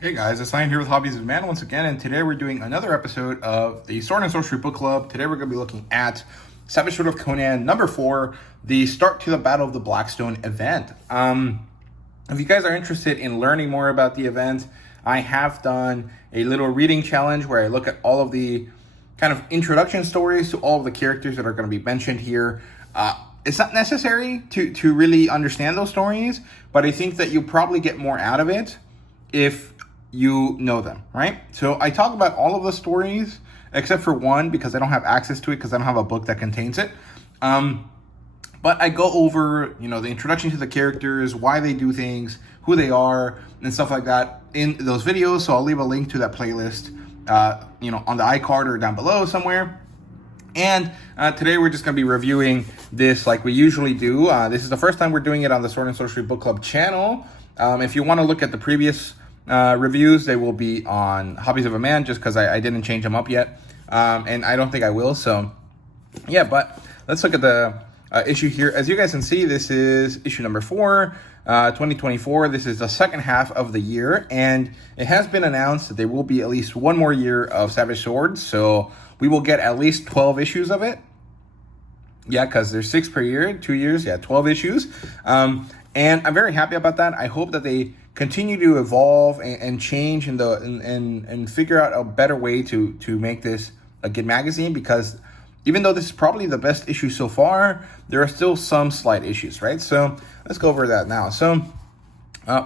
Hey guys, it's Ryan here with Hobbies of Man once again, and today we're doing another episode of the Sword and Sorcery Book Club. Today we're going to be looking at Savage Sword of Conan, number 4, the Start to the Battle of the Blackstone event. If you guys are interested in learning more about the event, I have done a little reading challenge where I look at all of the kind of introduction stories to all of the characters that are going to be mentioned here. It's not necessary to really understand those stories, but I think that you probably get more out of it if you know them, right? So I talk about all of the stories except for one because I don't have access to it because I don't have a book that contains it. But I go over, the introduction to the characters, why they do things, who they are, and stuff like that in those videos. So I'll leave a link to that playlist, on the iCard or down below somewhere. And today we're just going to be reviewing this like we usually do. This is the first time we're doing it on the Sword and Sorcery Book Club channel. If you want to look at the previous reviews, they will be on Hobbies of a Man just because I didn't change them up yet. And I don't think I will. So, yeah, but let's look at the issue here. As you guys can see, this is issue number 4, 2024. This is the second half of the year. And it has been announced that there will be at least one more year of Savage Swords. So we will get at least 12 issues of it. Yeah, because there's 6 per year, 2 years. Yeah, 12 issues. And I'm very happy about that. I hope that they continue to evolve and change and figure out a better way to make this a good magazine, because even though this is probably the best issue so far, there are still some slight issues, right? So let's go over that now. So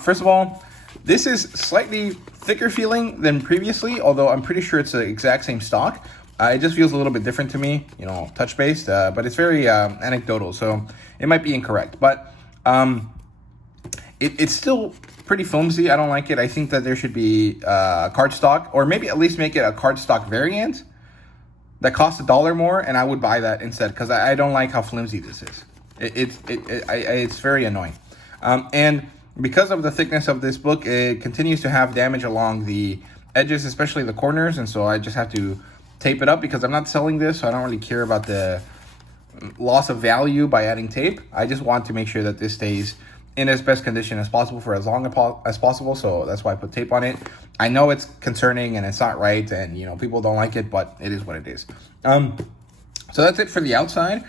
first of all, this is slightly thicker feeling than previously, although I'm pretty sure it's the exact same stock. It just feels a little bit different to me, touch-based, but it's very anecdotal, so it might be incorrect. But it's still pretty flimsy. I don't like it. I think that there should be cardstock, or maybe at least make it a cardstock variant that costs $1 more, and I would buy that instead, because I don't like how flimsy this is. It's very annoying. And because of the thickness of this book, it continues to have damage along the edges, especially the corners, and so I just have to tape it up because I'm not selling this, so I don't really care about the loss of value by adding tape. I just want to make sure that this stays in as best condition as possible for as long as possible, so that's why I put tape on it. I know it's concerning and it's not right, and people don't like it, but it is what it is. So that's it for the outside.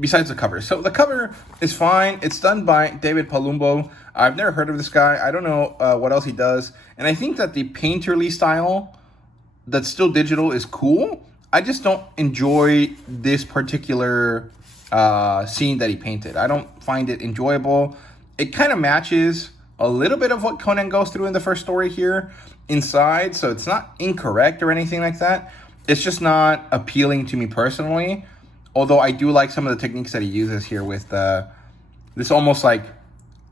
Besides the cover, so the cover is fine. It's done by David Palumbo. I've never heard of this guy. I don't know what else he does, and I think that the painterly style that's still digital is cool. I just don't enjoy this particular scene that he painted. I don't find it enjoyable. It kind of matches a little bit of what Conan goes through in the first story here inside, so it's not incorrect or anything like that. It's just not appealing to me personally, although I do like some of the techniques that he uses here with this almost like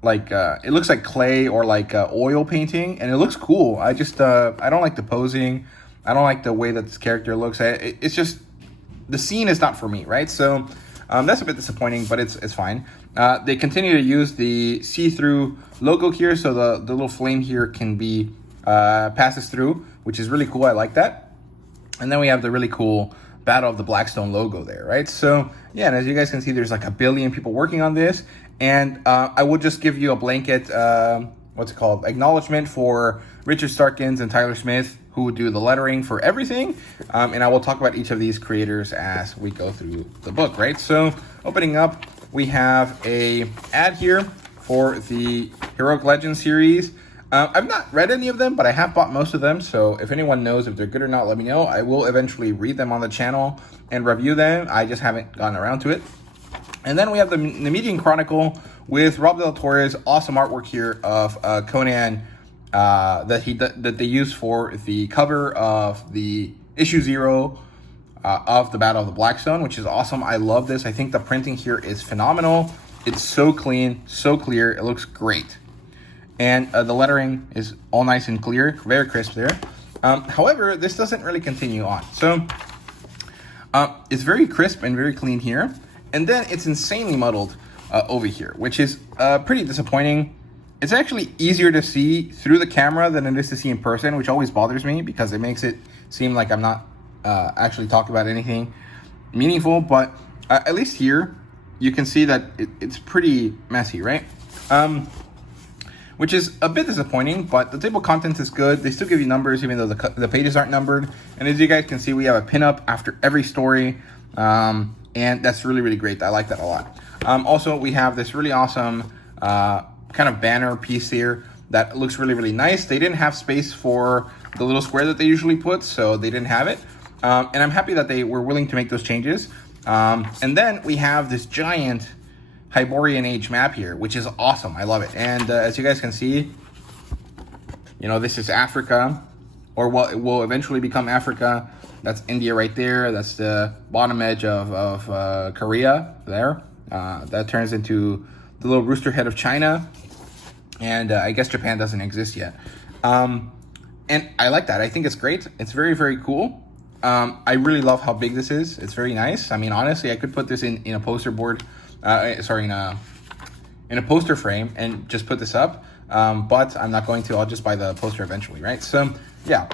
it looks like clay or like oil painting, and it looks cool. I just I don't like the posing. I don't like the way that this character looks. It's just, the scene is not for me, right? So that's a bit disappointing, but it's fine. They continue to use the see-through logo here, so the little flame here can be passes through, which is really cool. I like that. And then we have the really cool Battle of the Blackstone logo there, right? So yeah, and as you guys can see, there's like 1 billion people working on this, and I will just give you a blanket acknowledgement for Richard Starkins and Tyler Smith, who would do the lettering for everything. And I will talk about each of these creators as we go through the book, right? So opening up, we have a ad here for the Heroic Legends series. I've not read any of them, but I have bought most of them. So if anyone knows if they're good or not, let me know. I will eventually read them on the channel and review them. I just haven't gotten around to it. And then we have the Nemedian Chronicle with Rob Del Torre's awesome artwork here of Conan, that they use for the cover of the issue 0 of the Battle of the Blackstone, which is awesome. I love this. I think the printing here is phenomenal. It's so clean, so clear. It looks great. And the lettering is all nice and clear, very crisp there. However, this doesn't really continue on. So it's very crisp and very clean here. And then it's insanely muddled over here, which is pretty disappointing. It's actually easier to see through the camera than it is to see in person, which always bothers me because it makes it seem like I'm not actually talking about anything meaningful. But at least here, you can see that it's pretty messy, right? which is a bit disappointing, but the table of contents is good. They still give you numbers even though the pages aren't numbered. And as you guys can see, we have a pinup after every story, and that's really, really great. I like that a lot. Also, we have this really awesome kind of banner piece here that looks really, really nice. They didn't have space for the little square that they usually put, so they didn't have it. And I'm happy that they were willing to make those changes. And then we have this giant Hyborian Age map here, which is awesome. I love it. And as you guys can see, you know, this is Africa, or what will eventually become Africa. That's India right there. That's the bottom edge of Korea there. That turns into the little rooster head of China. And I guess Japan doesn't exist yet. And I like that. I think it's great. It's very, very cool. I really love how big this is. It's very nice. I mean, honestly, I could put this in a poster board. In a poster frame and just put this up. But I'm not going to. I'll just buy the poster eventually, right? So, yeah.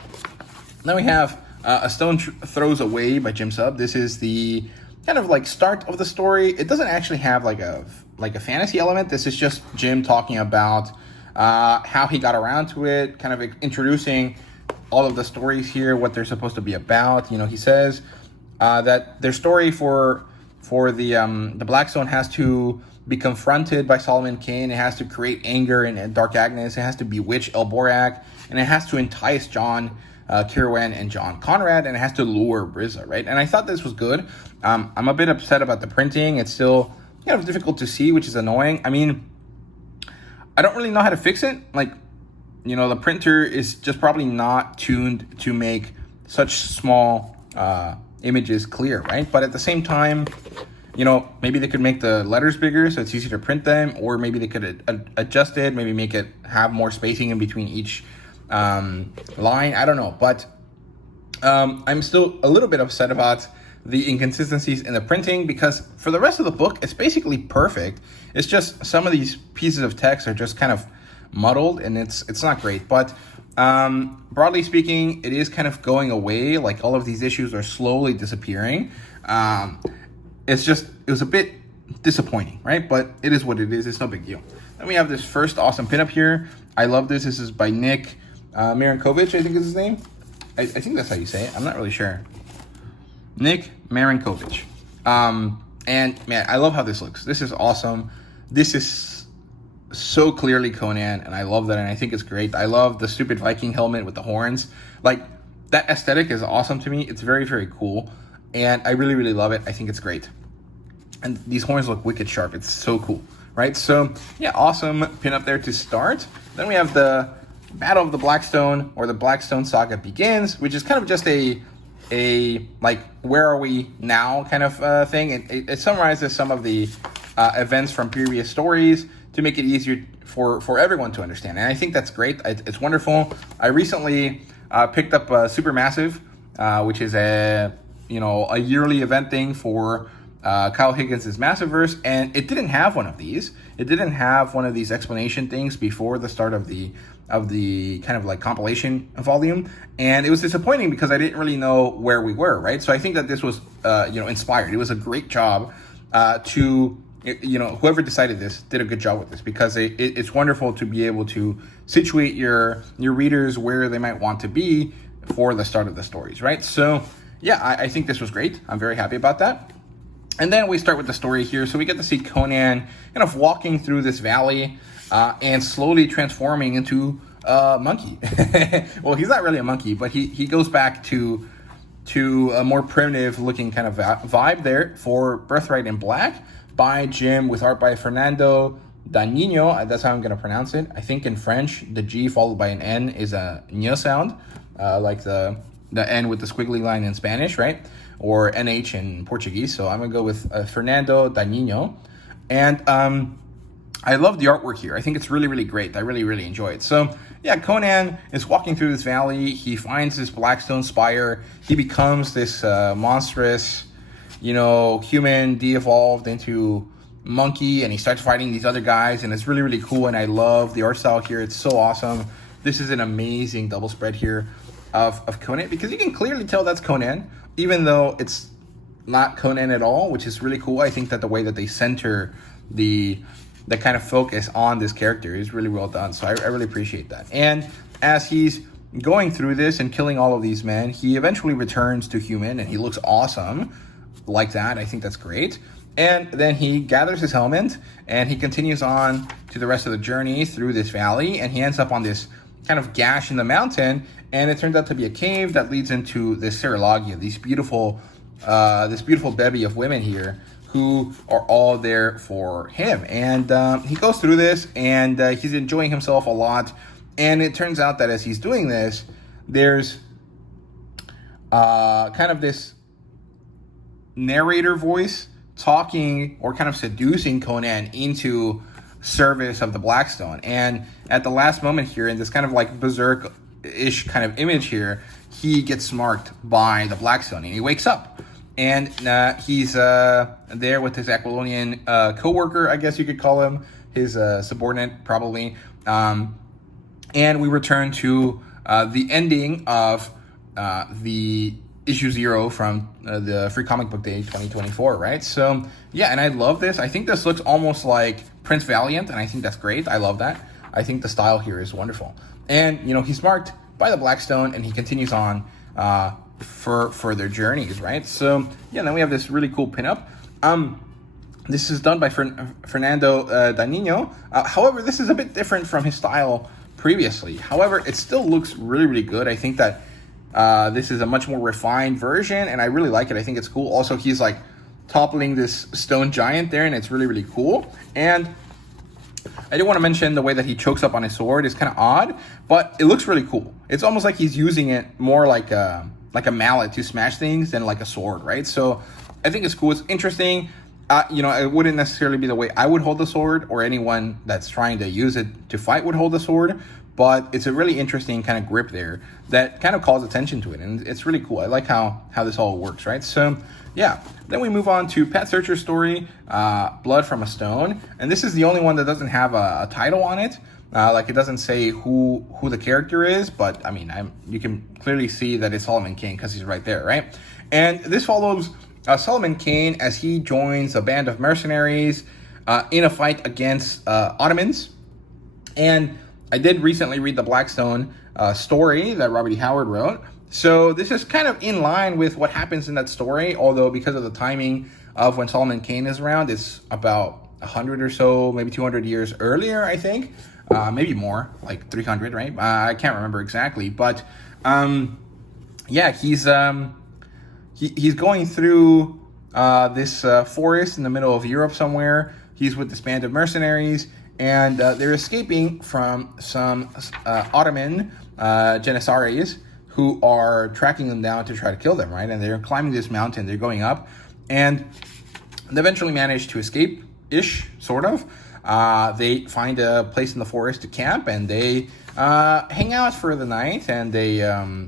Then we have A Stone Throws Away by Jim Sub. This is the kind of like start of the story. It doesn't actually have like a fantasy element. This is just Jim talking about how he got around to it, kind of introducing all of the stories here, what they're supposed to be about. You know, he says that their story for the Blackstone has to be confronted by Solomon Kane. It has to create anger in Dark Agnes. It has to bewitch Elborak, and it has to entice John Kirwan and John Conrad, and it has to lure Brizza, right? And I thought this was good. I'm a bit upset about the printing. It's still kind of difficult to see, which is annoying. I mean, I don't really know how to fix it. Like, you know, the printer is just probably not tuned to make such small images clear, right? But at the same time, you know, maybe they could make the letters bigger so it's easier to print them, or maybe they could adjust it, maybe make it have more spacing in between each line. I don't know, but I'm still a little bit upset about the inconsistencies in the printing, because for the rest of the book, it's basically perfect. It's just some of these pieces of text are just kind of muddled, and it's not great. But broadly speaking, it is kind of going away. Like, all of these issues are slowly disappearing. It was a bit disappointing, right? But it is what it is. It's no big deal. Then we have this first awesome pinup here. I love this. This is by Nick Marinkovic, I think is his name. I think that's how you say it. I'm not really sure. Nick Marinkovic. And man, I love how this looks. This is awesome. This is so clearly Conan, and I love that, and I think it's great. I love the stupid Viking helmet with the horns. Like, that aesthetic is awesome to me. It's very, very cool, and I really, really love it. I think it's great. And these horns look wicked sharp. It's so cool, right? So, yeah, awesome pin up there to start. Then we have the Battle of the Blackstone, or the Blackstone Saga Begins, which is kind of just a like, where are we now kind of thing. It summarizes some of the events from previous stories to make it easier for everyone to understand. And I think that's great. It's wonderful. I recently picked up Supermassive, which is a yearly event thing for Kyle Higgins' Massiverse, and it didn't have one of these. It didn't have one of these explanation things before the start of the kind of like compilation volume, and it was disappointing because I didn't really know where we were, right? So I think that this was inspired. It was a great job whoever decided this did a good job with this, because it's wonderful to be able to situate your readers where they might want to be for the start of the stories, right? So yeah, I think this was great. I'm very happy about that. And then we start with the story here. So we get to see Conan kind of walking through this valley and slowly transforming into a monkey. Well, he's not really a monkey, but he goes back to a more primitive looking kind of vibe there for Birthright in Black by Jim, with art by Fernando Daninho. That's how I'm going to pronounce it. I think in French, the G followed by an N is a ñ sound, like the N with the squiggly line in Spanish, right? Or NH in Portuguese. So I'm going to go with Fernando Daninho. And I love the artwork here. I think it's really, really great. I really, really enjoy it. So yeah, Conan is walking through this valley. He finds this Blackstone Spire. He becomes this monstrous, human de-evolved into monkey, and he starts fighting these other guys, and it's really, really cool, and I love the art style here. It's so awesome. This is an amazing double spread here of Conan, because you can clearly tell that's Conan, even though it's not Conan at all, which is really cool. I think that the way that they center the that kind of focus on this character is really well done. So I really appreciate that. And as he's going through this and killing all of these men, he eventually returns to human, and he looks awesome like that. I think that's great. And then he gathers his helmet, and he continues on to the rest of the journey through this valley, and he ends up on this kind of gash in the mountain, and it turns out to be a cave that leads into this Serilogia, this beautiful bevy of women here who are all there for him. And he goes through this, and he's enjoying himself a lot. And it turns out that as he's doing this, there's kind of this narrator voice talking or kind of seducing Conan into service of the Blackstone. And at the last moment here, in this kind of like berserk-ish kind of image here, he gets smarked by the Blackstone, and he wakes up. And he's there with his Aquilonian co-worker, I guess you could call him, his subordinate probably. And we return to the ending of the issue 0 from the Free Comic Book Day 2024, right? So, yeah, and I love this. I think this looks almost like Prince Valiant, and I think that's great. I love that. I think the style here is wonderful. And, you know, he's marked by the Blackstone, and he continues on for their journeys, right? So, yeah, then we have this really cool pinup. This is done by Fernando Danino. However, this is a bit different from his style previously. However, it still looks really, really good. I think that this is a much more refined version, and I really like it. I think it's cool. Also, he's like toppling this stone giant there, and it's really, really cool. And I do want to mention the way that he chokes up on his sword is kind of odd, but it looks really cool. It's almost like he's using it more like a mallet to smash things than like a sword, right? So I think it's cool. It's interesting. You know, it wouldn't necessarily be the way I would hold the sword, or anyone that's trying to use it to fight would hold the sword, but it's a really interesting kind of grip there that kind of calls attention to it, and it's really cool. I like how this all works, right? So, yeah. Then we move on to Pat Searcher's story, Blood from a Stone, and this is the only one that doesn't have a title on it. Like, it doesn't say who the character is, but, I mean, you can clearly see that it's Solomon Kane because he's right there, right? And this follows Solomon Kane as he joins a band of mercenaries in a fight against Ottomans. And I did recently read the Blackstone story that Robert E. Howard wrote. So this is kind of in line with what happens in that story, although because of the timing of when Solomon Kane is around, it's about 100 or so, maybe 200 years earlier, I think. Maybe more, like 300, right? I can't remember exactly. But, yeah, he's going through this forest in the middle of Europe somewhere. He's with this band of mercenaries, and they're escaping from some Ottoman Janissaries who are tracking them down to try to kill them, right? And they're climbing this mountain, they're going up, and they eventually manage to escape-ish, sort of. They find a place in the forest to camp, and they hang out for the night, and they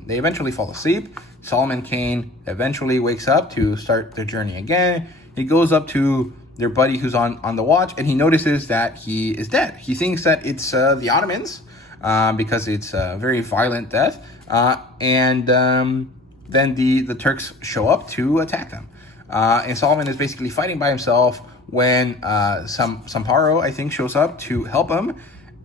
eventually fall asleep. Solomon Kane eventually wakes up to start their journey again. He goes up to their buddy who's on the watch, and he notices that he is dead. He thinks that it's the Ottomans because it's a very violent death. And then the Turks show up to attack them. And Solomon is basically fighting by himself when Samparo, I think, shows up to help him.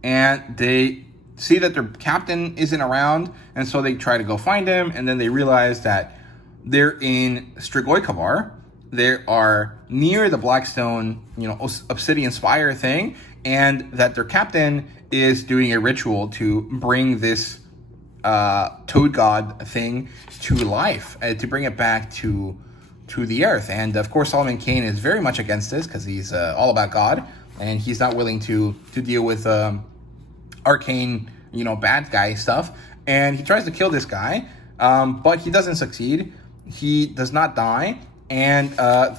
And they see that their captain isn't around, and so they try to go find him, and then they realize that they're in Strigoi. They are near the Blackstone, obsidian spire thing, and that their captain is doing a ritual to bring this toad god thing to life, to bring it back to the earth. And of course, Solomon Kane is very much against this because he's all about God, and he's not willing to deal with arcane, bad guy stuff. And he tries to kill this guy, but he doesn't succeed. He does not die, and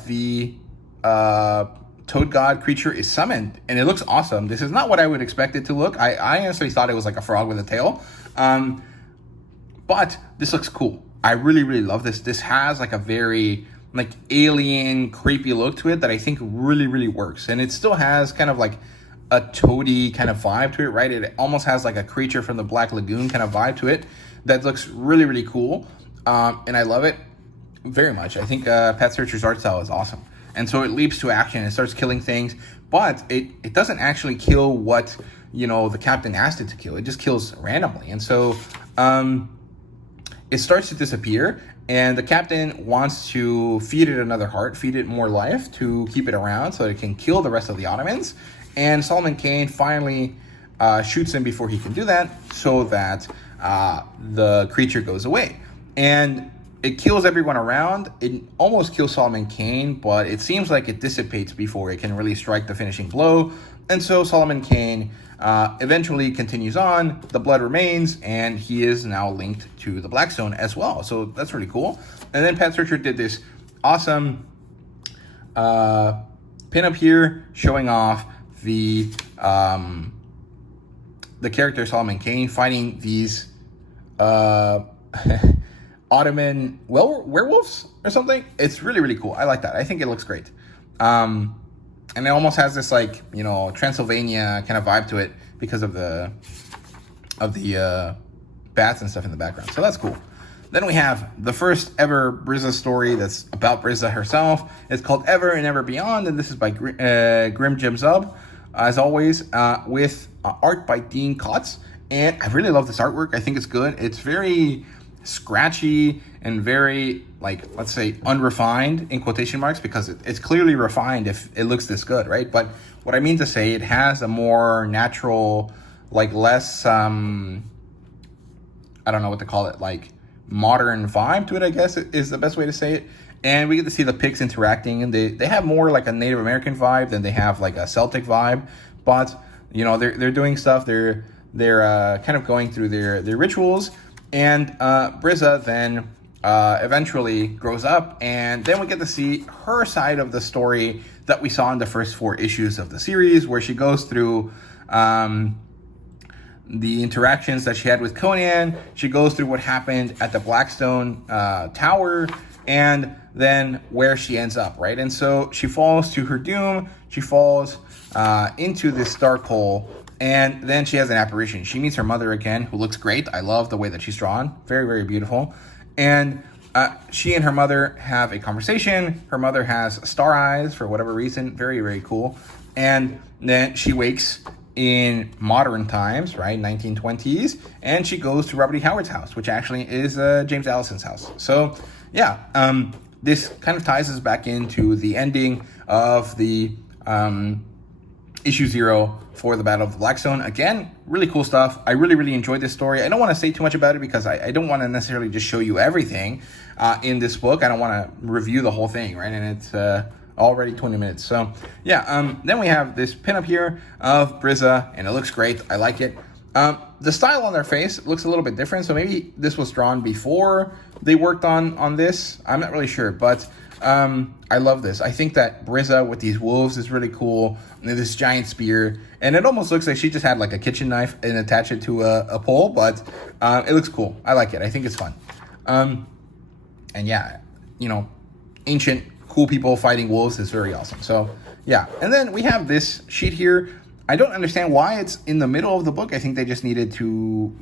the toad god creature is summoned, and it looks awesome. This is not what I would expect it to look. I honestly thought it was like a frog with a tail, but this looks cool. I really, really love this. This has like a very alien, creepy look to it that I think really, really works, and it still has kind of like a toady kind of vibe to it, right? It almost has like a creature from the Black Lagoon kind of vibe to it that looks really, really cool, and I love it very much. I think Pat Searcher's art style is awesome. And so it leaps to action and starts killing things, but it doesn't actually kill what, the captain asked it to kill. It just kills randomly. And so it starts to disappear, and the captain wants to feed it another heart, feed it more life to keep it around so it can kill the rest of the Ottomans. And Solomon Kane finally shoots him before he can do that, so that the creature goes away. And it kills everyone around. It almost kills Solomon Kane, but it seems like it dissipates before it can really strike the finishing blow. And so Solomon Kane eventually continues on. The blood remains, and he is now linked to the Blackstone as well. So that's really cool. And then Pat Searcher did this awesome pin-up here showing off the character Solomon Kane fighting these Ottoman werewolves or something. It's really, really cool. I like that. I think it looks great. And it almost has this like, Transylvania kind of vibe to it because of the bats and stuff in the background. So that's cool. Then we have the first ever Brizza story that's about Brizza herself. It's called Ever and Ever Beyond, and this is by Grim Jim Zub, as always, with art by Dean Kotz. And I really love this artwork. I think it's good. It's very scratchy and very, let's say, unrefined in quotation marks, because it's clearly refined if it looks this good, right? But what I mean to say, it has a more natural, less, I don't know what to call it, modern vibe to it, I guess is the best way to say it. And we get to see the pigs interacting, and they have more like a Native American vibe than they have like a Celtic vibe. But, they're doing stuff. They're kind of going through their rituals. And Brizza then eventually grows up, and then we get to see her side of the story that we saw in the first 4 issues of the series, where she goes through the interactions that she had with Conan. She goes through what happened at the Blackstone Tower, and then where she ends up, right? And so she falls to her doom. She falls into this dark hole. And then she has an apparition. She meets her mother again, who looks great. I love the way that she's drawn. Very, very beautiful. And she and her mother have a conversation. Her mother has star eyes for whatever reason. Very, very cool. And then she wakes in modern times, right, 1920s. And she goes to Robert E. Howard's house, which actually is James Allison's house. So, yeah, this kind of ties us back into the ending of the issue 0 for the Battle of the Blackstone. Again, really cool stuff. I really, really enjoyed this story. I don't want to say too much about it because I don't want to necessarily just show you everything in this book. I don't want to review the whole thing, right? And it's already 20 minutes. So, yeah, then we have this pinup here of Brizza, and it looks great. I like it. The style on their face looks a little bit different, so maybe this was drawn before they worked on this. I'm not really sure, but I love this. I think that Brizza with these wolves is really cool. And this giant spear, and it almost looks like she just had like a kitchen knife and attached it to a pole, but it looks cool. I like it. I think it's fun. And yeah, ancient cool people fighting wolves is very awesome. So yeah, and then we have this sheet here. I don't understand why it's in the middle of the book. I think they just needed to,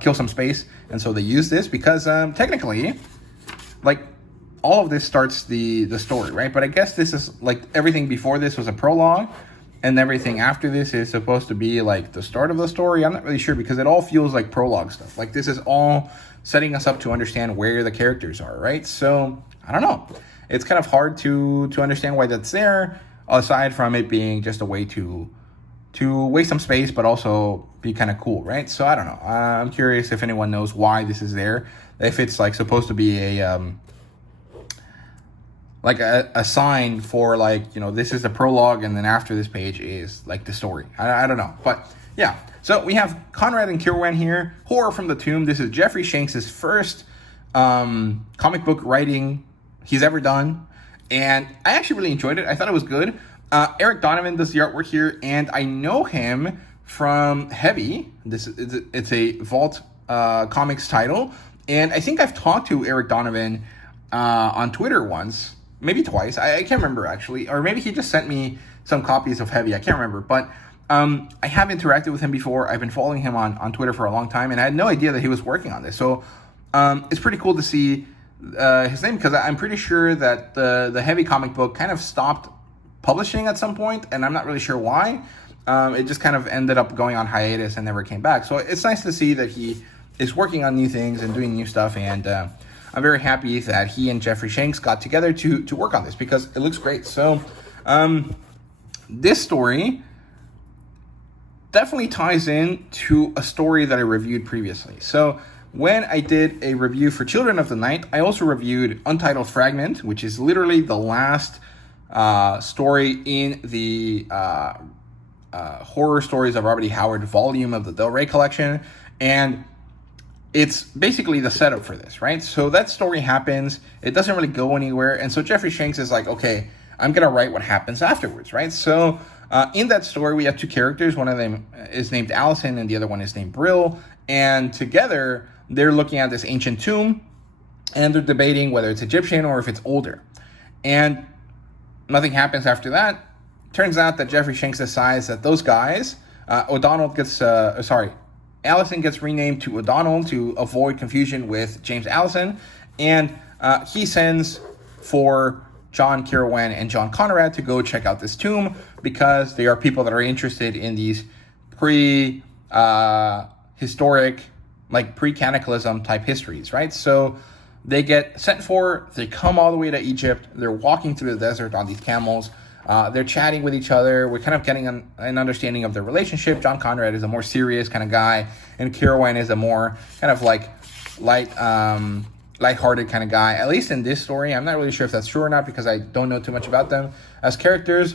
kill some space, and so they used this because technically, all of this starts the story, right? But I guess this is everything before this was a prologue, and everything after this is supposed to be the start of the story. I'm not really sure because it all feels like prologue stuff. This is all setting us up to understand where the characters are, right? So I don't know. It's kind of hard to understand why that's there, aside from it being just a way to waste some space, but also be kind of cool, right? So I don't know. I'm curious if anyone knows why this is there. If it's supposed to be a sign for this is the prologue, and then after this page is the story. I don't know, but yeah. So we have Conrad and Kirwan here. Horror from the Tomb. This is Jeffrey Shanks' first comic book writing he's ever done, and I actually really enjoyed it. I thought it was good. Eric Donovan does the artwork here, and I know him from Heavy. It's a Vault Comics title, and I think I've talked to Eric Donovan on Twitter once. Maybe twice. I can't remember, actually. Or maybe he just sent me some copies of Heavy. I can't remember. But I have interacted with him before. I've been following him on Twitter for a long time, and I had no idea that he was working on this. So it's pretty cool to see his name, because I'm pretty sure that the Heavy comic book kind of stopped publishing at some point, and I'm not really sure why. It just kind of ended up going on hiatus and never came back. So it's nice to see that he is working on new things and doing new stuff, and I'm very happy that he and Jeffrey Shanks got together to work on this, because it looks great. So this story definitely ties in to a story that I reviewed previously. So when I did a review for Children of the Night, I also reviewed Untitled Fragment, which is literally the last story in the Horror Stories of Robert E. Howard volume of the Del Rey collection. And it's basically the setup for this, right? So that story happens. It doesn't really go anywhere. And so Jeffrey Shanks is like, okay, I'm going to write what happens afterwards, right? So in that story, we have two characters. One of them is named Allison, and the other one is named Brill. And together, they're looking at this ancient tomb, and they're debating whether it's Egyptian or if it's older. And nothing happens after that. Turns out that Jeffrey Shanks decides that those guys, Allison gets renamed to O'Donnell to avoid confusion with James Allison, and he sends for John Kirwan and John Conrad to go check out this tomb, because they are people that are interested in these historic, like pre-cataclysm type histories, right? So they get sent for, they come all the way to Egypt, they're walking through the desert on these camels, they're chatting with each other, we're kind of getting an understanding of their relationship. John Conrad is a more serious kind of guy, and Kirwan is a more kind of like lighthearted kind of guy, at least in this story. I'm not really sure if that's true or not, because I don't know too much about them as characters,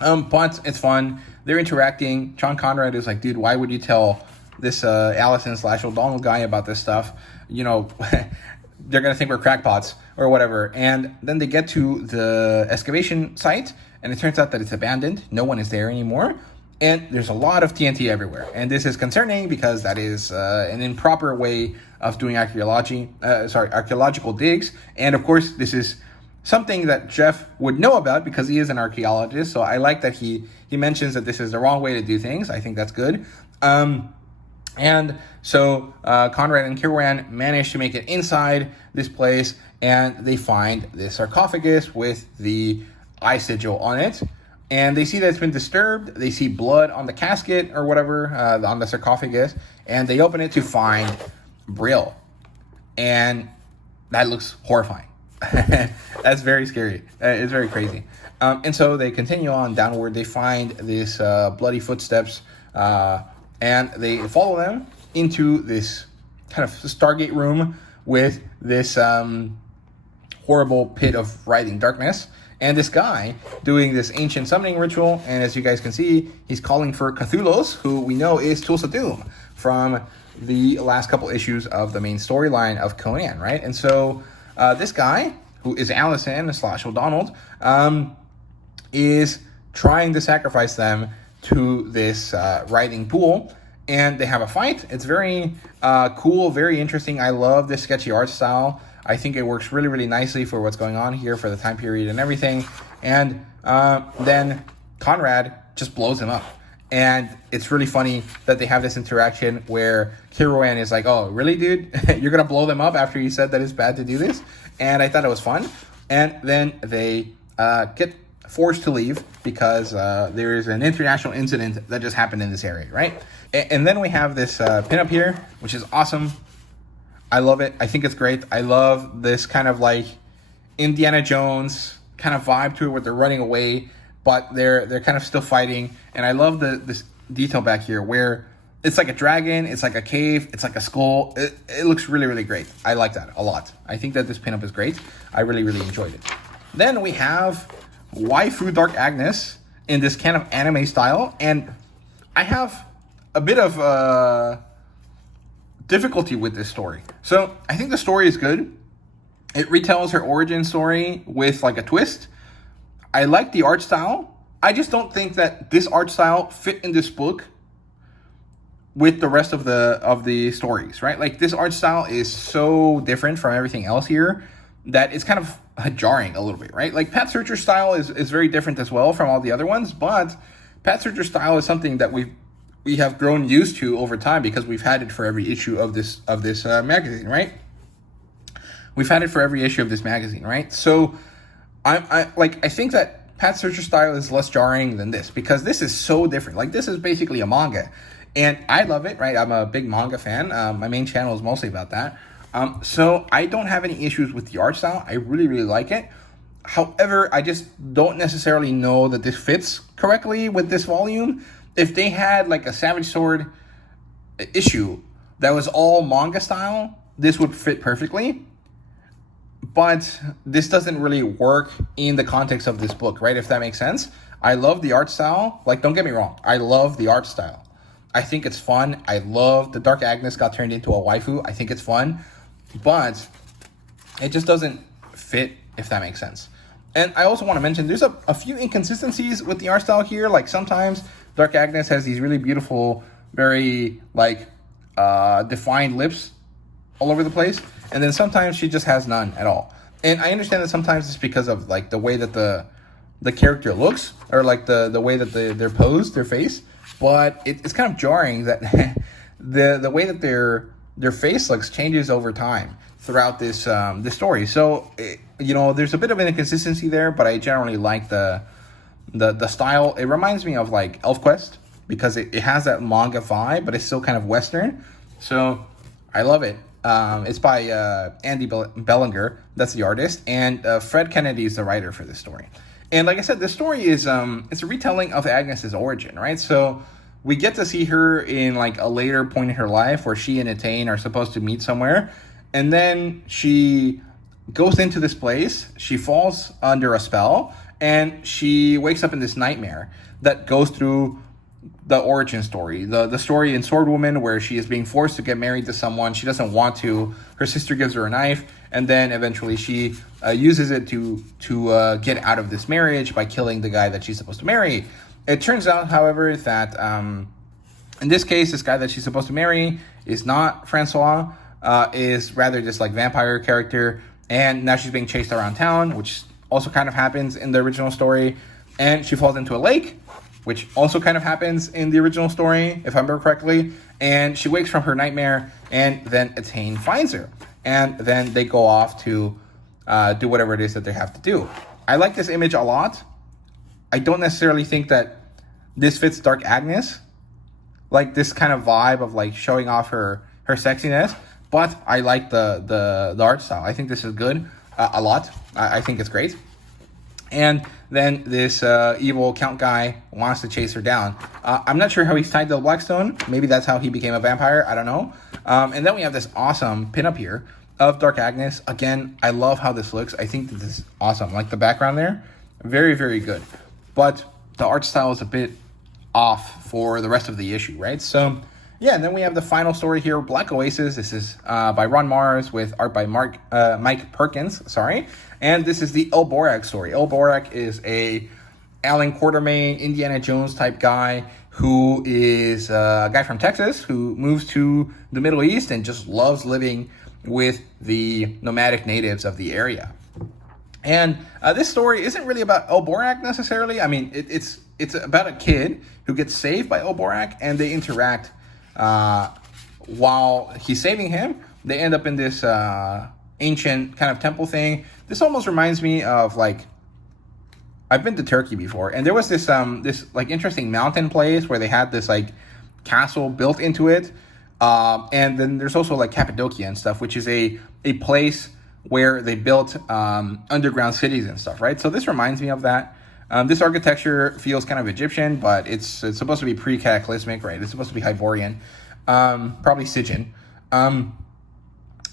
but it's fun. They're interacting. John Conrad is like, dude, why would you tell this Allison/O'Donnell guy about this stuff? You know, they're going to think we're crackpots or whatever. And then they get to the excavation site, and it turns out that it's abandoned. No one is there anymore. And there's a lot of TNT everywhere. And this is concerning, because that is an improper way of doing archaeological digs. And of course, this is something that Jeff would know about, because he is an archaeologist. So I like that he mentions that this is the wrong way to do things. I think that's good. And so Conrad and Kirwan manage to make it inside this place, and they find this sarcophagus with the eye sigil on it. And they see that it's been disturbed. They see blood on the casket or whatever, on the sarcophagus, and they open it to find Brill. And that looks horrifying. That's very scary. It's very crazy. And so they continue on downward. They find these bloody footsteps, and they follow them into this kind of Stargate room with this horrible pit of writhing darkness. And this guy doing this ancient summoning ritual, and as you guys can see, he's calling for Cthulhu's, who we know is Tools of Doom from the last couple issues of the main storyline of Conan, right? And so this guy, who is Allison/O'Donnell, is trying to sacrifice them to this writhing pool, and they have a fight. It's very cool, very interesting. I love this sketchy art style. I think it works really, really nicely for what's going on here, for the time period and everything. And then Conrad just blows him up. And it's really funny that they have this interaction where Kirwan is like, oh, really, dude? You're going to blow them up after you said that it's bad to do this? And I thought it was fun. And then they get forced to leave because there is an international incident that just happened in this area, right? And then we have this pinup here, which is awesome. I love it. I think it's great. I love this kind of like Indiana Jones kind of vibe to it, where they're running away, but they're kind of still fighting. And I love this detail back here where it's like a dragon, it's like a cave, it's like a skull. It looks really, really great. I like that a lot. I think that this pinup is great. I really, really enjoyed it. Then we have Waifu Dark Agnes in this kind of anime style. And I have a bit of difficulty with this story. So I think the story is good. It retells her origin story with like a twist. I like the art style. I just don't think that this art style fit in this book with the rest of the stories, right? Like, this art style is so different from everything else here that it's kind of jarring a little bit, right? Like, Pat Searcher's style is very different as well from all the other ones, but Pat Searcher's style is something that we have grown used to over time, because we've had it for every issue of this magazine, right? We've had it for every issue of this magazine, right? So I think that Pat Searcher style is less jarring than this, because this is so different. Like, this is basically a manga, and I love it, right? I'm a big manga fan. My main channel is mostly about that. So I don't have any issues with the art style. I really, really like it. However, I just don't necessarily know that this fits correctly with this volume. If they had like a Savage Sword issue that was all manga style, this would fit perfectly. But this doesn't really work in the context of this book, right? If that makes sense. I love the art style. Like, don't get me wrong. I love the art style. I think it's fun. I love the Dark Agnes got turned into a waifu. I think it's fun. But it just doesn't fit, if that makes sense. And I also want to mention there's a few inconsistencies with the art style here. Like, sometimes Dark Agnes has these really beautiful, very, like, defined lips all over the place. And then sometimes she just has none at all. And I understand that sometimes it's because of, like, the way that the character looks, or, like, the way that they're posed, their face. But it's kind of jarring that the way that their face looks changes over time throughout this story. So, there's a bit of an inconsistency there, but I generally like the style. It reminds me of, like, ElfQuest, because it has that manga vibe, but it's still kind of Western. So I love it. It's by Andy Bellinger, that's the artist, and Fred Kennedy is the writer for this story. And like I said, this story is it's a retelling of Agnes's origin, right? So we get to see her in, like, a later point in her life where she and Etain are supposed to meet somewhere, and then she goes into this place, she falls under a spell, and she wakes up in this nightmare that goes through the origin story, the story in Sword Woman, where she is being forced to get married to someone she doesn't want to. Her sister gives her a knife, and then eventually she uses it to get out of this marriage by killing the guy that she's supposed to marry. It turns out, however, that in this case, this guy that she's supposed to marry is not Francois, is rather this, like, vampire character, and now she's being chased around town, which also kind of happens in the original story, and she falls into a lake, which also kind of happens in the original story, if I remember correctly, and she wakes from her nightmare, and then Etain finds her, and then they go off to do whatever it is that they have to do. I like this image a lot. I don't necessarily think that this fits Dark Agnes, like this kind of vibe of, like, showing off her sexiness, but I like the art style. I think this is good a lot. I think it's great. And then this evil count guy wants to chase her down. I'm not sure how he's tied to the Blackstone. Maybe that's how he became a vampire. I don't know. And then we have this awesome pinup here of Dark Agnes. Again, I love how this looks. I think that this is awesome. Like, the background there, very, very good. But the art style is a bit off for the rest of the issue, right? So, yeah, and then we have the final story here, Black Oasis. This is by Ron Mars with art by Mike Perkins, sorry. And this is the El Borak story. El Borak is a Alan Quatermain, Indiana Jones type guy who is a guy from Texas who moves to the Middle East and just loves living with the nomadic natives of the area. And this story isn't really about El Borak necessarily. I mean, it's about a kid who gets saved by El Borak, and they interact while he's saving him. They end up in this ancient kind of temple thing. This almost reminds me of, like, I've been to Turkey before, and there was this like interesting mountain place where they had this, like, castle built into it. And then there's also, like, Cappadocia and stuff, which is a place where they built underground cities and stuff, right? So this reminds me of that. This architecture feels kind of Egyptian, but it's supposed to be pre-cataclysmic, right? It's supposed to be Hyborian, probably Sigyn.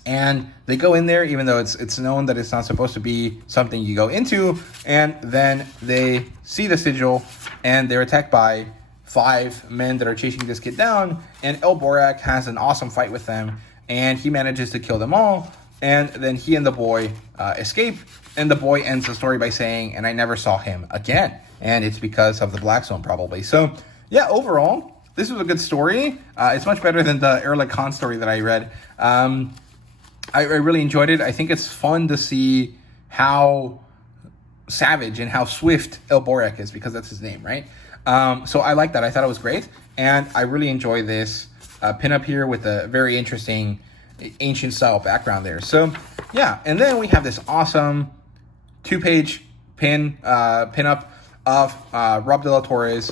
And they go in there, even though it's known that it's not supposed to be something you go into, and then they see the sigil, and they're attacked by 5 men that are chasing this kid down, and El Borak has an awesome fight with them, and he manages to kill them all, and then he and the boy escape, and the boy ends the story by saying, and I never saw him again, and it's because of the Blackstone, probably. So, yeah, overall, this was a good story. It's much better than the Erlich Khan story that I read. I really enjoyed it. I think it's fun to see how savage and how swift El Borak is, because that's his name, right? So I like that. I thought it was great. And I really enjoy this pinup here with a very interesting ancient style background there. So yeah, and then we have this awesome 2-page pinup of Rob De La Torre's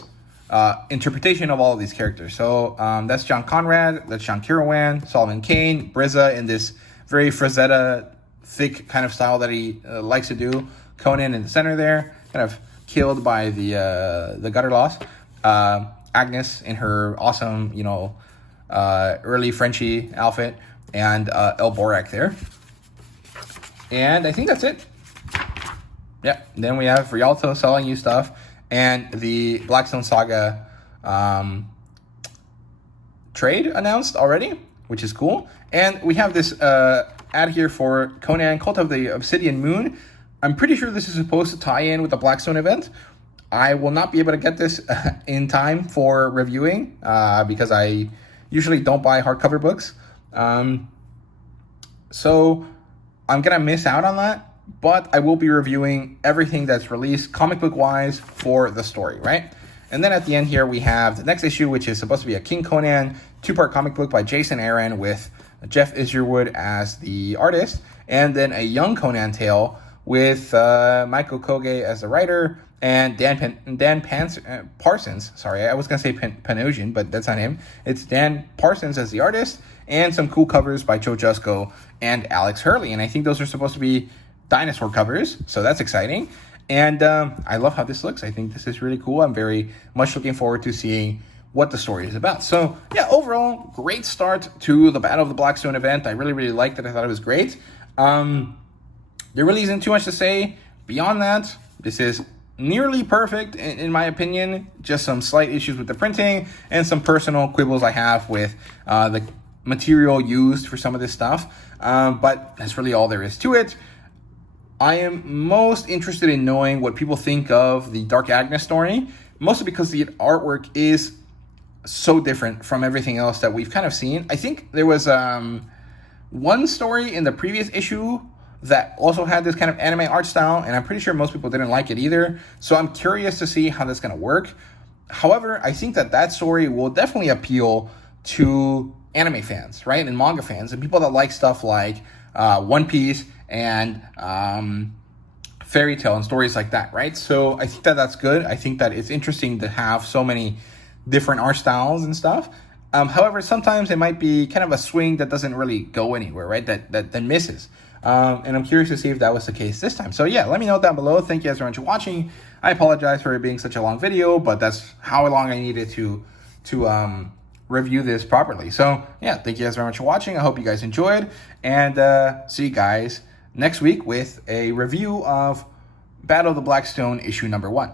interpretation of all of these characters. So that's John Conrad, that's Sean Kirawan, Solomon Kane, Brizza in this very Frazetta thick kind of style that he likes to do. Conan in the center there, kind of killed by the gutter loss. Agnes in her awesome, early Frenchy outfit, and El Borak there. And I think that's it. Yeah, then we have Rialto selling you stuff, and the Blackstone Saga trade announced already, which is cool. And we have this ad here for Conan, Cult of the Obsidian Moon. I'm pretty sure this is supposed to tie in with the Blackstone event. I will not be able to get this in time for reviewing because I usually don't buy hardcover books. So I'm going to miss out on that. But I will be reviewing everything that's released comic book wise for the story, right? And then at the end here, we have the next issue, which is supposed to be a King Conan 2-part comic book by Jason Aaron with Jeff Isherwood as the artist. And then a young Conan tale with Michael Koge as the writer and Dan Parsons. Sorry, I was going to say Panosian, but that's not him. It's Dan Parsons as the artist, and some cool covers by Joe Jusko and Alex Hurley. And I think those are supposed to be dinosaur covers, so that's exciting. And I love how this looks. I think this is really cool. I'm very much looking forward to seeing what the story is about. So yeah, overall, great start to the Battle of the Blackstone event. I really, really liked it. I thought it was great. There really isn't too much to say beyond that. This is nearly perfect in my opinion. Just some slight issues with the printing and some personal quibbles I have with the material used for some of this stuff. But that's really all there is to it. I am most interested in knowing what people think of the Dark Agnes story, mostly because the artwork is so different from everything else that we've kind of seen. I think there was one story in the previous issue that also had this kind of anime art style, and I'm pretty sure most people didn't like it either. So I'm curious to see how that's going to work. However, I think that story will definitely appeal to anime fans, right? And manga fans, and people that like stuff like One Piece and Fairy Tail and stories like that, right? So I think that's good. I think that it's interesting to have so many different art styles and stuff. However, sometimes it might be kind of a swing that doesn't really go anywhere, right? That misses. And I'm curious to see if that was the case this time. So yeah, let me know down below. Thank you guys very much for watching. I apologize for it being such a long video, but that's how long I needed to review this properly. So yeah, thank you guys very much for watching. I hope you guys enjoyed, and see you guys next week with a review of Battle of the Blackstone issue number 1.